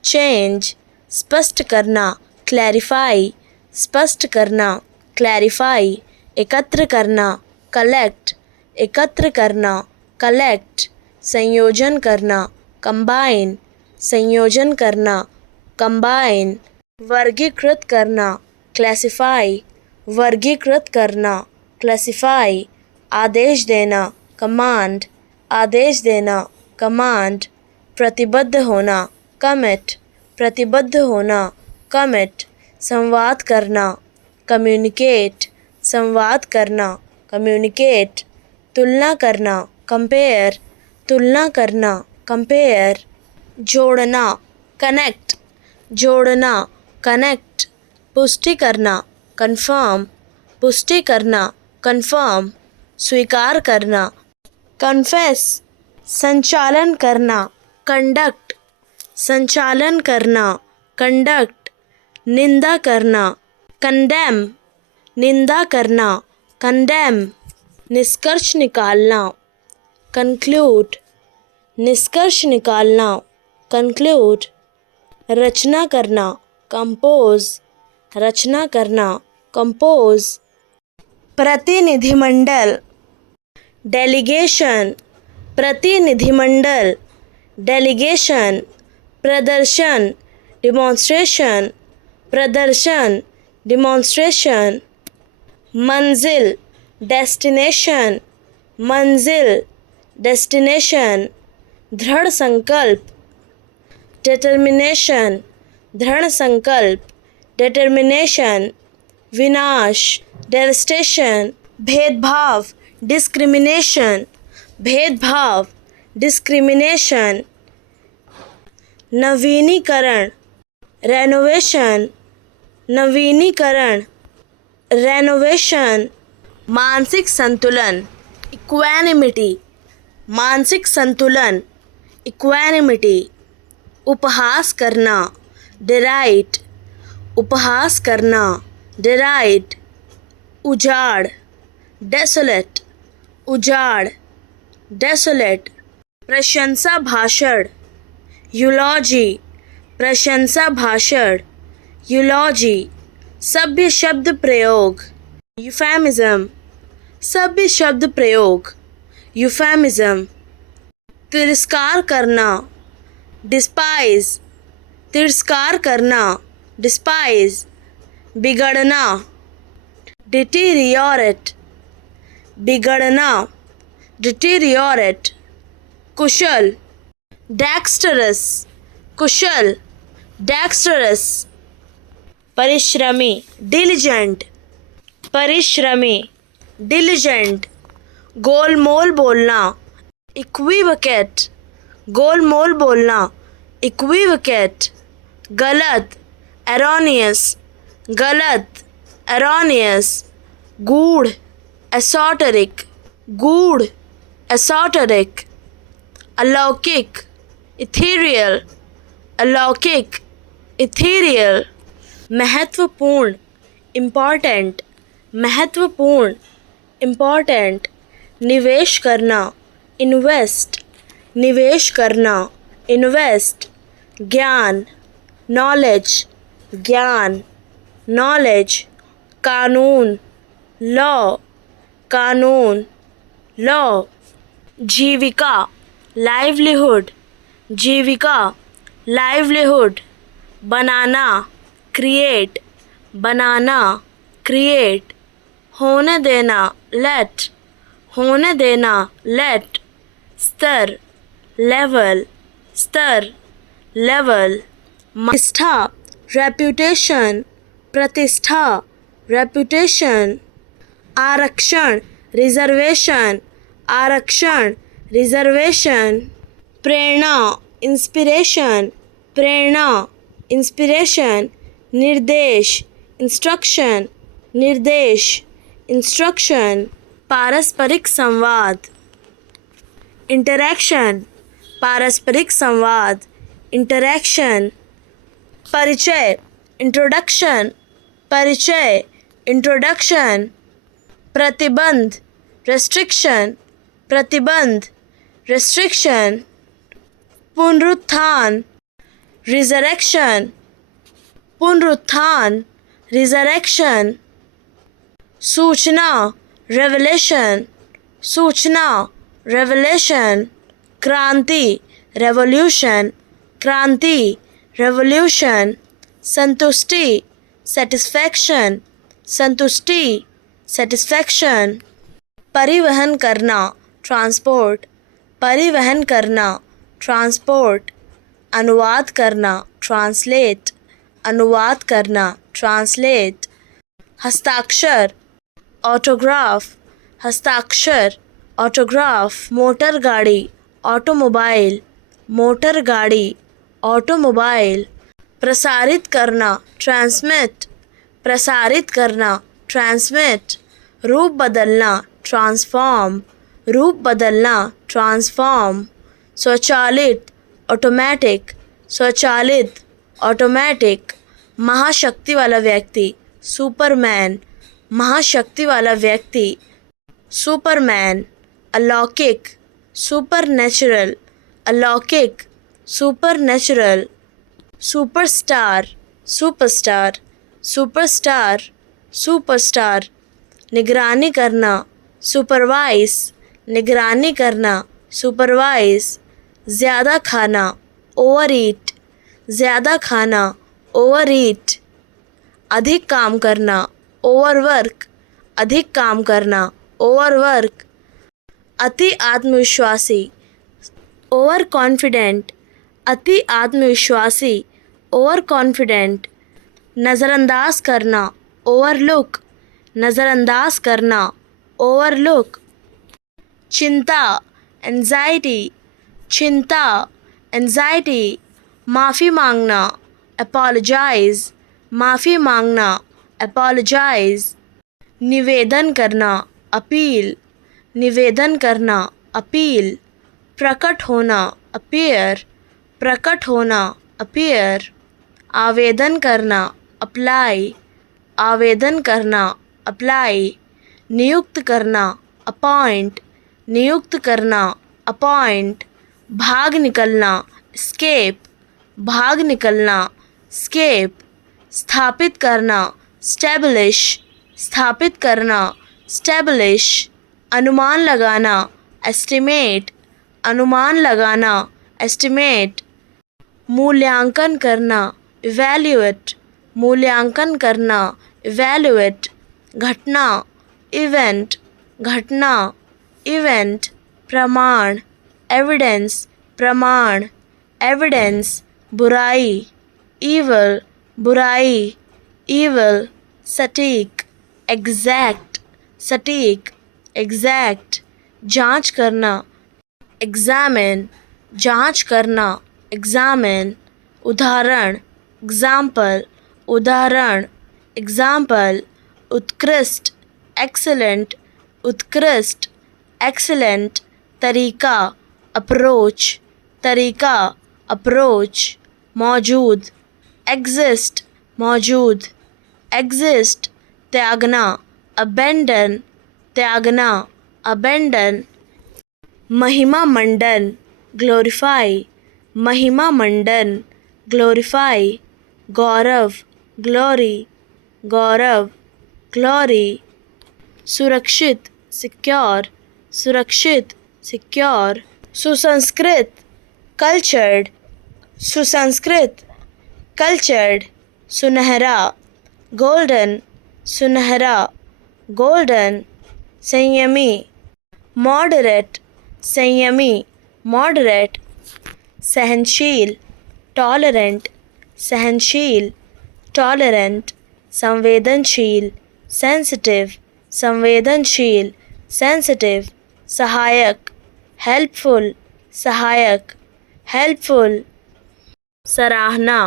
change, स्पष्ट करना, clarify, स्पष्ट करना, clarify, एकत्र करना, collect, एकत्र करना, collect, संयोजन करना, combine, संयोजन करना, combine, वर्गीकृत करना, classify, वर्गीकृत करना, classify, आदेश देना, command, आदेश देना, command, प्रतिबद्ध होना, commit, प्रतिबद्ध होना, commit, संवाद करना, communicate, संवाद करना, communicate, तुलना करना, compare, तुलना करना, compare, जोड़ना, connect, जोड़ना, connect, पुष्टि करना, confirm, पुष्टि करना, confirm, स्वीकार करना, confess, संचालन करना, conduct, संचालन करना, conduct, निंदा करना, condemn, निंदा करना, condemn, निष्कर्ष निकालना, conclude, निष्कर्ष निकालना, conclude, रचना करना, compose, रचना करना, compose, प्रतिनिधिमंडल, delegation, प्रतिनिधिमंडल, delegation, प्रदर्शन, demonstration, प्रदर्शन, demonstration, मंजिल, destination, मंजिल, destination, दृढ़ संकल्प, determination, दृढ़ संकल्प, determination, विनाश, devastation, भेदभाव, discrimination, भेदभाव, discrimination, नवीनीकरण, renovation, नवीनीकरण, renovation, मानसिक संतुलन, equanimity, मानसिक संतुलन, equanimity, उपहास करना, deride, उपहास करना, deride, उजाड़, desolate, उजाड़, desolate, प्रशंसा भाषण, eulogy, प्रशंसा भाषण, eulogy, सभ्य शब्द प्रयोग, euphemism, सभ्य शब्द प्रयोग, euphemism, तिरस्कार करना, despise, तिरस्कार करना, despise, बिगड़ना, deteriorate, बिगड़ना, deteriorate, कुशल, dexterous, कुशल, dexterous, परिश्रमी, diligent, परिश्रमी, diligent, गोलमोल बोलना, equivocate, गोलमोल बोलना, equivocate, गलत, erroneous, गलत, erroneous, गूढ़, esoteric, गूढ़, esoteric, अलौकिक, ethereal, अलौकिक, ethereal, महत्वपूर्ण, important, महत्वपूर्ण, important, निवेश करना, invest, निवेश करना, invest, ज्ञान, knowledge, ज्ञान, knowledge, कानून, law, कानून, law, जीविका, livelihood, जीविका, livelihood, बनाना, create, बनाना, create, होने देना, let, होने देना, let, स्तर, level, स्तर, level. प्रतिष्ठा, reputation, प्रतिष्ठा, reputation. आरक्षण, reservation, आरक्षण, reservation. प्रेरणा, inspiration, प्रेरणा, inspiration. निर्देश, instruction, निर्देश, instruction. पारस्परिक संवाद, interaction, पारस्परिक संवाद, interaction. परिचय, introduction, परिचय, introduction. प्रतिबंध, restriction, प्रतिबंध, restriction. पुनरुत्थान, resurrection, पुनरुत्थान, resurrection. सूचना, revelation, सूचना, revelation. क्रांति, revolution, क्रांति, revolution. संतुष्टि, satisfaction, संतुष्टि, satisfaction. परिवहन करना, transport, परिवहन करना, transport. अनुवाद करना, translate, अनुवाद करना, translate. हस्ताक्षर, autograph, हस्ताक्षर, autograph. मोटर गाड़ी, automobile, मोटर गाड़ी, automobile. प्रसारित करना, transmit, प्रसारित करना, transmit. रूप बदलना, transform, रूप बदलना, transform. स्वचालित, automatic, स्वचालित, automatic. महाशक्ति वाला व्यक्ति, सुपरमैन, महाशक्ति वाला व्यक्ति, सुपरमैन. अलौकिक, supernatural, अलौकिक, supernatural. Superstar, superstar, superstar, superstar. निगरानी करना, supervise, निगरानी करना, supervise. ज़्यादा खाना, overeat, ज़्यादा खाना, overeat. अधिक काम करना, overwork, अधिक काम करना, overwork. अति आत्मविश्वासी, ओवर कॉन्फिडेंट, अति आत्मविश्वासी, ओवर कॉन्फिडेंट. नज़रअंदाज करना, ओवरलुक, नज़रअंदाज करना, ओवरलुक. चिंता, एंजाइटी, चिंता, एंजाइटी. माफ़ी मांगना, apologize, माफ़ी मांगना, apologize. निवेदन करना, अपील, निवेदन करना, अपील. प्रकट होना, appear, प्रकट होना, appear. आवेदन करना, apply, आवेदन करना, apply. नियुक्त करना, अपॉइंट, नियुक्त करना, अपॉइंट. भाग निकलना, escape, भाग निकलना, escape. स्थापित करना, establish, स्थापित करना, establish. अनुमान लगाना, estimate, अनुमान लगाना, estimate. मूल्यांकन करना, evaluate, मूल्यांकन करना, evaluate. घटना, event, घटना, event. प्रमाण, evidence, प्रमाण, evidence. बुराई, evil, बुराई, evil. सटीक, exact, सटीक, exact. जांच करना, examine, जांच करना, examine. उदाहरण, example, उदाहरण, example. उत्कृष्ट, excellent, उत्कृष्ट, excellent. तरीका, approach, तरीका, approach. मौजूद, exist, मौजूद, exist. त्यागना, abandon, त्यागना, abandon. महिमा मंडन, glorify, महिमा मंडन, glorify. गौरव, glory, गौरव, glory. सुरक्षित, secure, सुरक्षित, secure. सुसंस्कृत, cultured, सुसंस्कृत, cultured. सुनहरा, golden, सुनहरा, golden. संयमी, moderate, संयमी, moderate, सहनशील, tolerant, सहनशील, tolerant, संवेदनशील, sensitive, संवेदनशील, sensitive, सहायक, helpful, सहायक, helpful, सराहना,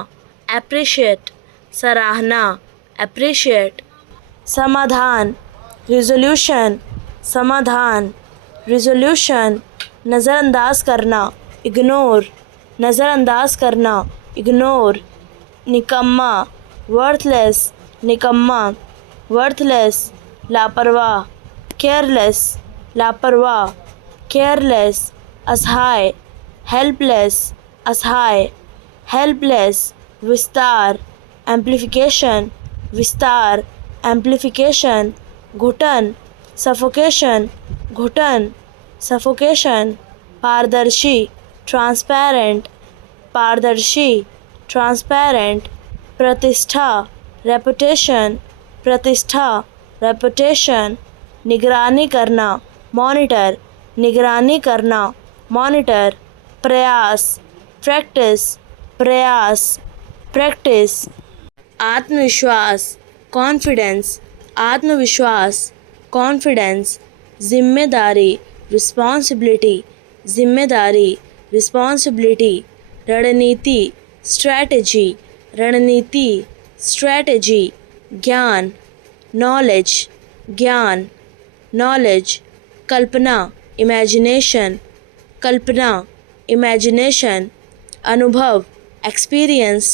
appreciate, सराहना, appreciate, समाधान, resolution, समाधान, resolution, नज़रअंदाज करना, ignore, नज़रअंदाज करना, ignore, निकम्मा, worthless, निकम्मा, worthless, लापरवाह, careless, लापरवाह, careless, असहाय, helpless, असहाय, helpless, विस्तार, amplification, विस्तार, amplification, घुटन, suffocation, घुटन, suffocation, पारदर्शी, transparent, पारदर्शी, transparent, प्रतिष्ठा, reputation, प्रतिष्ठा, reputation, निगरानी करना, monitor, निगरानी करना, monitor, प्रयास, practice, प्रयास, practice, आत्मविश्वास, confidence, आत्मविश्वास, confidence, जिम्मेदारी, responsibility, जिम्मेदारी, responsibility, रणनीति, strategy, रणनीति, strategy, ज्ञान, knowledge, ज्ञान, knowledge, कल्पना, imagination, कल्पना, imagination, अनुभव, experience,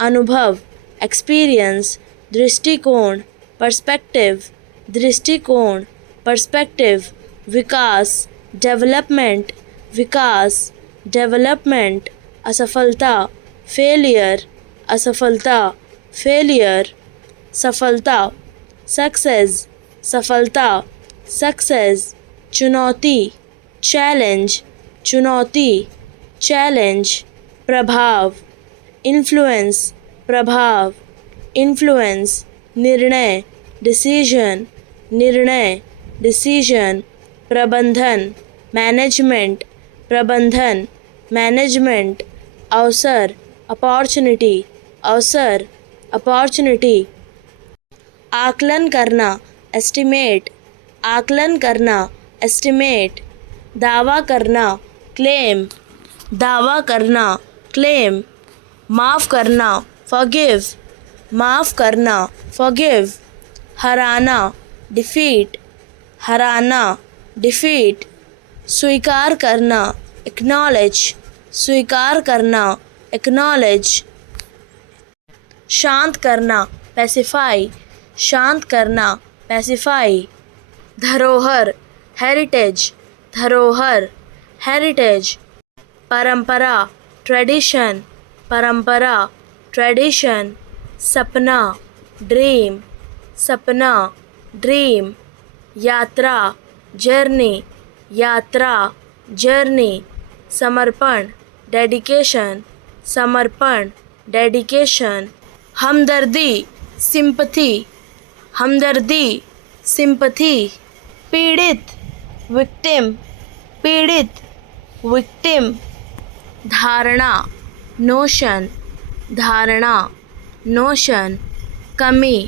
अनुभव, experience, दृष्टिकोण, perspective, दृष्टिकोण, perspective, विकास, development, विकास, development, असफलता, failure, असफलता, failure, सफलता, success, सफलता, success, चुनौती, challenge, चुनौती, challenge, प्रभाव, influence, प्रभाव, influence, निर्णय, decision, निर्णय, decision, प्रबंधन, management, प्रबंधन, management, अवसर, opportunity, अवसर, opportunity, आकलन करना, estimate, आकलन करना, estimate, दावा करना, claim, दावा करना, claim, माफ़ करना, forgive, माफ़ करना, forgive, हराना, defeat, हराना, defeat, स्वीकार करना, acknowledge, स्वीकार करना, acknowledge, शांत करना, pacify, शांत करना, pacify, धरोहर, heritage, धरोहर, heritage, परंपरा, tradition, परंपरा, tradition, सपना, dream, सपना, dream, यात्रा, journey, यात्रा, journey, समर्पण, dedication, समर्पण, dedication, हमदर्दी, sympathy, हमदर्दी, sympathy, पीड़ित, victim, पीड़ित, victim, धारणा, notion, धारणा, notion, कमी,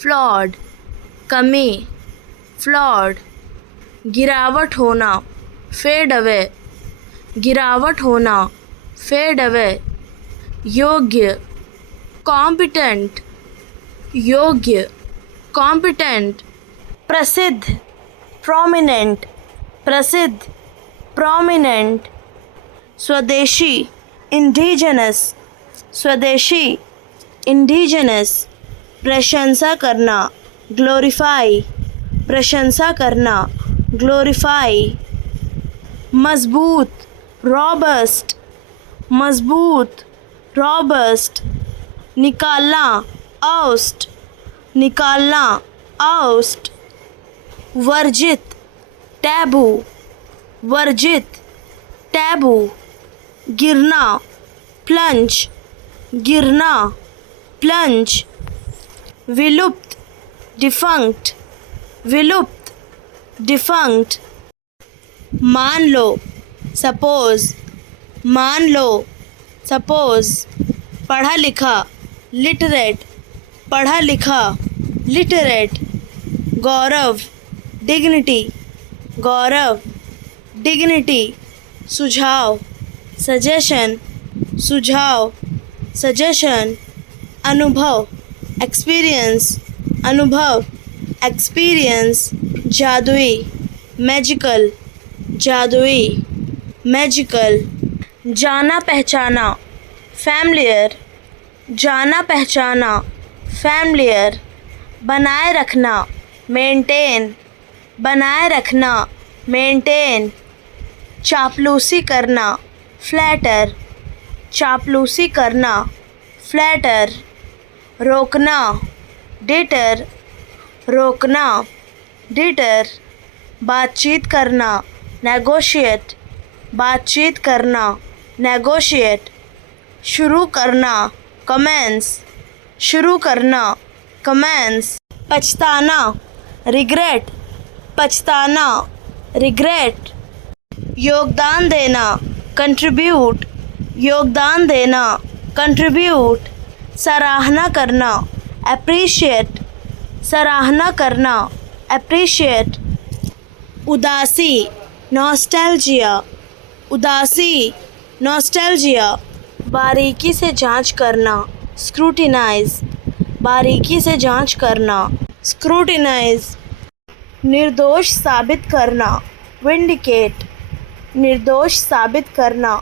flawed, कमी, flawed, गिरावट होना, fade away, गिरावट होना, fade away, योग्य, competent, योग्य, competent, प्रसिद्ध, prominent, प्रसिद्ध, prominent, स्वदेशी, indigenous, स्वदेशी, indigenous, प्रशंसा करना, glorify, प्रशंसा करना, glorify, मजबूत, robust, मजबूत, robust, निकालना, oust, निकालना, oust, वर्जित, taboo, वर्जित, taboo, गिरना, plunge, गिरना, plunge, विलुप्त, defunct, विलुप्त, defunct, मान लो, सपोज, मान लो, सपोज, पढ़ा लिखा, लिटरेट, पढ़ा लिखा, लिटरेट, गौरव, डिग्निटी, गौरव, डिग्निटी, सुझाव, सजेशन, सुझाव, सजेशन, अनुभव, एक्सपीरियंस, अनुभव, एक्सपीरियंस, जादुई, मैजिकल, जादुई, मैजिकल, जाना पहचाना, फैमिलियर, जाना पहचाना, फैमिलियर, बनाए रखना, मेंटेन, बनाए रखना, मेंटेन, चापलूसी करना, फ्लैटर, चापलूसी करना, फ्लैटर, रोकना, डिटर, रोकना, डिटर, बातचीत करना, नेगोशिएट, बातचीत करना, नेगोशिएट, शुरू करना, कमेंस, शुरू करना, कमेंस, पछताना, रिग्रेट, पछताना, रिग्रेट, योगदान देना, कंट्रीब्यूट, योगदान देना, कंट्रीब्यूट, सराहना करना, अप्रिशिएट, सराहना करना, अप्रिशिएट, उदासी, नॉस्टैल्जिया, उदासी, नॉस्टैल्जिया, बारीकी से जांच करना, स्क्रूटिनाइज, बारीकी से जांच करना, स्क्रूटिनाइज, निर्दोष साबित करना, विंडिकेट, निर्दोष साबित करना,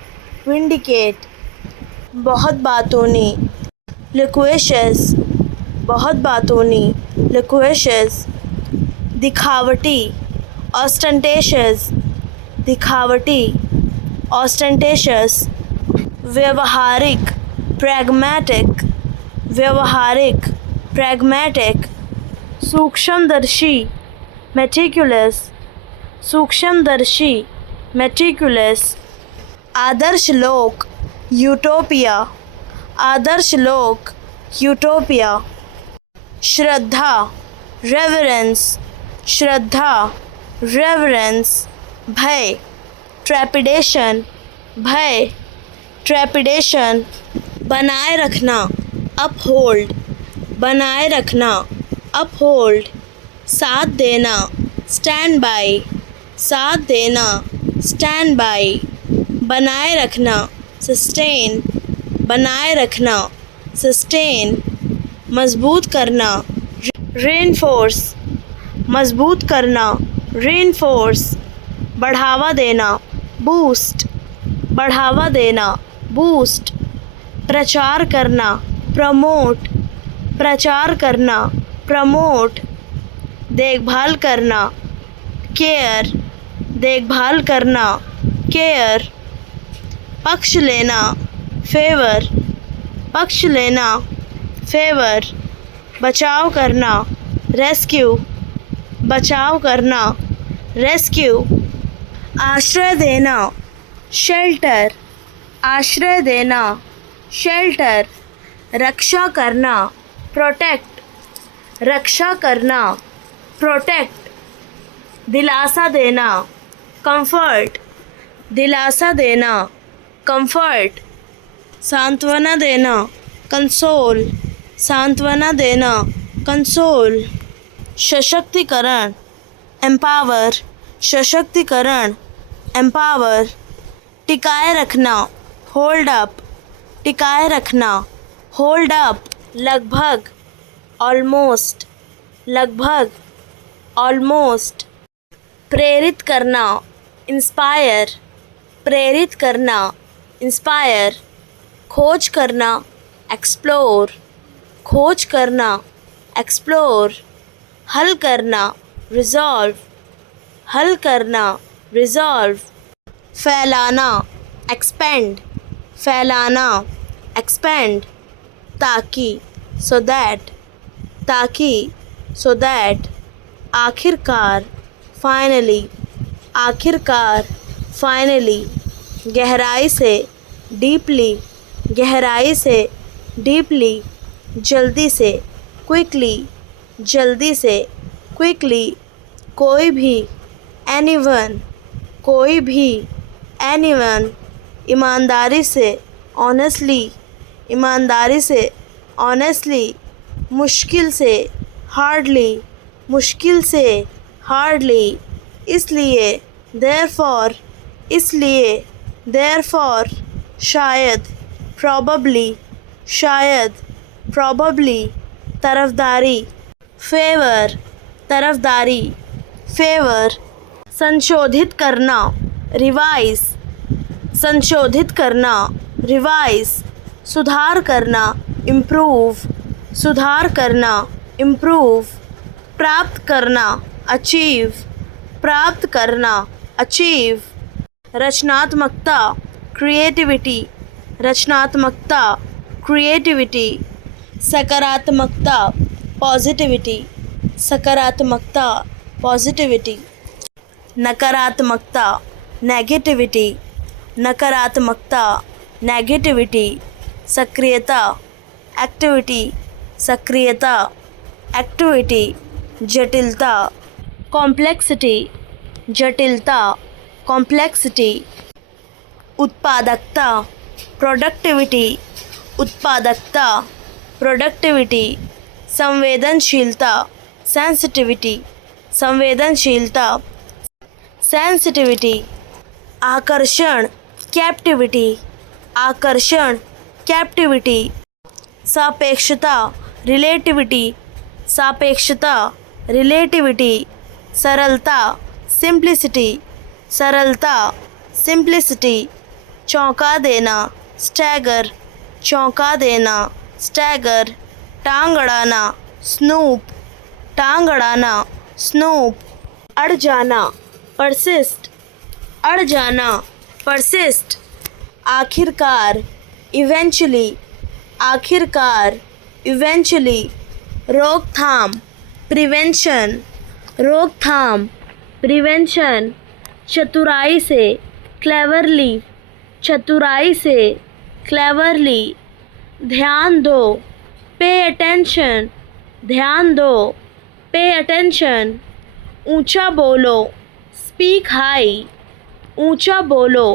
विंडिकेट, बहुत बातूनी, लिक्वेशियस, बहुत बातूनी, लिक्वेशियस, दिखावटी, ऑस्टेंटेशियस, दिखावटी, ऑस्टेंटेशियस, व्यवहारिक, प्रैग्मैटिक, व्यवहारिक, प्रैग्मैटिक, सूक्ष्मदर्शी, मेटिकुलस, सूक्ष्मदर्शी, मेटिकुलस, आदर्श लोक, यूटोपिया, आदर्श लोक, यूटोपिया, श्रद्धा, रेवरेंस, श्रद्धा, रेवरेंस, भय, ट्रेपिडेशन, भय, ट्रेपिडेशन, बनाए रखना, अपहोल्ड, बनाए रखना, अपहोल्ड, साथ देना, स्टैंड बाय, साथ देना, स्टैंड बाय, बनाए रखना, सस्टेन, बनाए रखना, सस्टेन, मजबूत करना, रेनफोर्स, मजबूत करना, रेनफोर्स, बढ़ावा देना, बूस्ट, बढ़ावा देना, बूस्ट, प्रचार करना, प्रमोट, प्रचार करना, प्रमोट, देखभाल करना, केयर, देखभाल करना, केयर, पक्ष लेना, फेवर, पक्ष लेना, फेवर, बचाव करना, रेस्क्यू, बचाव करना, रेस्क्यू, आश्रय देना, शेल्टर, आश्रय देना, शेल्टर, रक्षा करना, प्रोटेक्ट, रक्षा करना, प्रोटेक्ट, दिलासा देना, कंफर्ट, दिलासा देना, कंफर्ट, सांत्वना देना, कंसोल, सांत्वना देना, कंसोल, सशक्तिकरण, एम्पावर, सशक्तिकरण, एम्पावर, टिकाए रखना, होल्ड अप, टिकाए रखना, होल्ड अप, लगभग, ऑलमोस्ट, लगभग, ऑलमोस्ट, प्रेरित करना, इंस्पायर, प्रेरित करना, इंस्पायर, खोज करना, एक्सप्लोर, खोज करना, एक्सप्लोर, हल करना, रिजॉल्व, हल करना, रिजॉल्व, फैलाना, एक्सपेंड, फैलाना, एक्सपेंड, ताकि, सो दैट, ताकि, सो दैट, आखिरकार, फाइनली, आखिरकार, फाइनली, गहराई से, डीपली, गहराई से, डीपली, जल्दी से, क्विकली, जल्दी से, क्विकली, कोई भी, एनीवन, कोई भी, एनीवन, ईमानदारी से, ऑनेस्टली, ईमानदारी से, ऑनेस्टली, मुश्किल से, हार्डली, मुश्किल से, हार्डली, इसलिए, देयरफॉर, इसलिए, देयरफॉर, शायद, प्रॉबेबली, शायद, प्रॉबेबली, तरफदारी, फेवर, तरफदारी, फेवर, संशोधित करना, रिवाइज, संशोधित करना, रिवाइज, सुधार करना, इम्प्रूव, सुधार करना, इम्प्रूव, प्राप्त करना, अचीव, प्राप्त करना, अचीव, रचनात्मकता, क्रिएटिविटी, रचनात्मकता, क्रिएटिविटी, सकारात्मकता, पॉजिटिविटी, सकारात्मकता, पॉजिटिविटी, नकारात्मकता, नेगेटिविटी, नकारात्मकता, नेगेटिविटी, सक्रियता, एक्टिविटी, सक्रियता, एक्टिविटी, जटिलता, कॉम्प्लेक्सिटी, जटिलता, कॉम्प्लेक्सिटी, उत्पादकता, प्रोडक्टिविटी, उत्पादकता, प्रोडक्टिविटी, संवेदनशीलता, सेंसिटिविटी, संवेदनशीलता, सेंसिटिविटी, आकर्षण, कैप्टिविटी, आकर्षण, कैप्टिविटी, सापेक्षता, रिलेटिविटी, सापेक्षता, रिलेटिविटी, सरलता, सिंप्लिसिटी, सरलता, सिंप्लिसिटी, चौंका देना, स्टैगर, चौंका देना, स्टैगर, टांग अड़ाना, स्नूप, टांग अड़ाना, स्नूप, अड़ जाना, परसिस्ट, अड़ जाना, परसिस्ट, आखिरकार, इवेंचुअली, आखिरकार, इवेंचुअली, रोकथाम, प्रिवेंशन, रोकथाम, प्रिवेंशन, चतुराई से, क्लेवरली, चतुराई से, क्लेवरली, ध्यान दो, पे अटेंशन, ध्यान दो, पे अटेंशन, ऊंचा बोलो, स्पीक हाई, ऊंचा बोलो,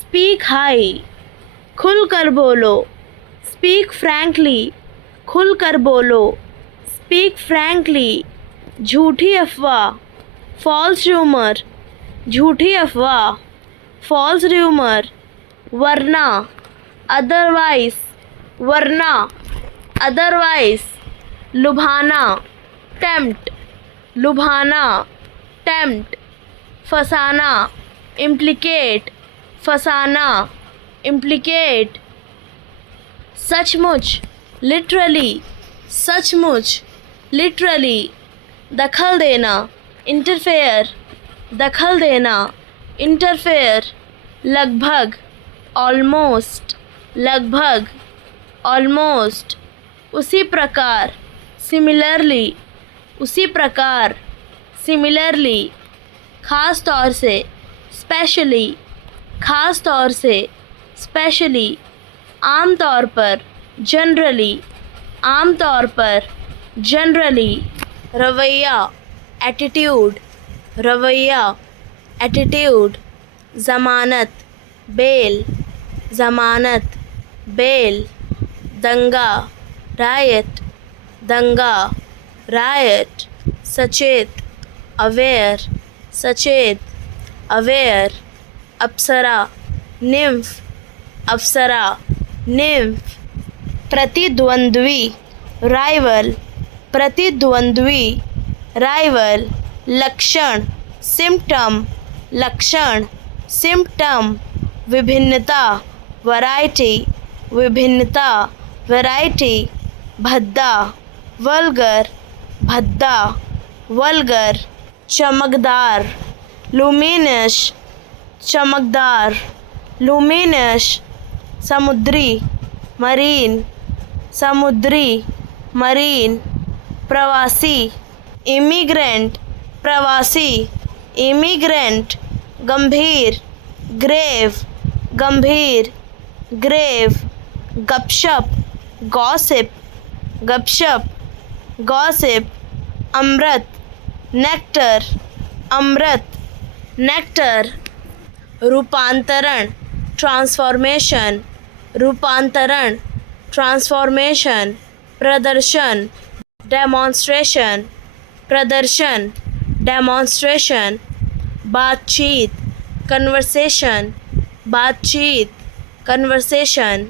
स्पीक हाई, खुलकर बोलो, स्पीक फ्रैंकली, खुलकर बोलो, स्पीक फ्रैंकली, झूठी अफवाह, फॉल्स र्यूमर, झूठी अफवाह, फॉल्स र्यूमर, वरना, अदरवाइज, वरना, otherwise, लुभाना, tempt, लुभाना, tempt, फंसाना, implicate, फंसाना, implicate, सचमुच, लिटरली, सचमुच, लिटरली, दखल देना, इंटरफेयर, दखल देना, इंटरफेयर, लगभग, ऑलमोस्ट, लगभग, ऑलमोस्ट, उसी प्रकार, सिमिलरली, उसी प्रकार, सिमिलरली, ख़ास तौर से, स्पेशली, ख़ास तौर से, स्पेशली, आम तौर पर, जनरली, आम तौर पर, जनरली, रवैया, एटीट्यूड, रवैया, एटीट्यूड, ज़मानत, बेल, ज़मानत, बेल, दंगा, रायट, दंगा, रायट, सचेत, अवेयर, सचेत, अवेयर, अप्सरा, निम्फ, अप्सरा, निम्फ, प्रतिद्वंद्वी, राइवल, प्रतिद्वंद्वी, राइवल, लक्षण, सिम्पटम, लक्षण, सिम्पटम, विभिन्नता, वैरायटी, विभिन्नता, वैरायटी, भद्दा, वल्गर, भद्दा, वल्गर, चमकदार, लुमिनस, चमकदार, लुमिनस, समुद्री, मरीन, समुद्री, मरीन, प्रवासी, इमिग्रेंट, प्रवासी, इमिग्रेंट, गंभीर, ग्रेव, गंभीर, ग्रेव, गपशप, गॉसिप, गपशप, गॉसिप, अमृत, नेक्टर, अमृत, नेक्टर, रूपांतरण ट्रांसफॉर्मेशन, रूपांतरण ट्रांसफॉर्मेशन, प्रदर्शन डेमोन्स्ट्रेशन, प्रदर्शन डेमोन्स्ट्रेशन, बातचीत कन्वर्सेशन, बातचीत कन्वर्सेशन,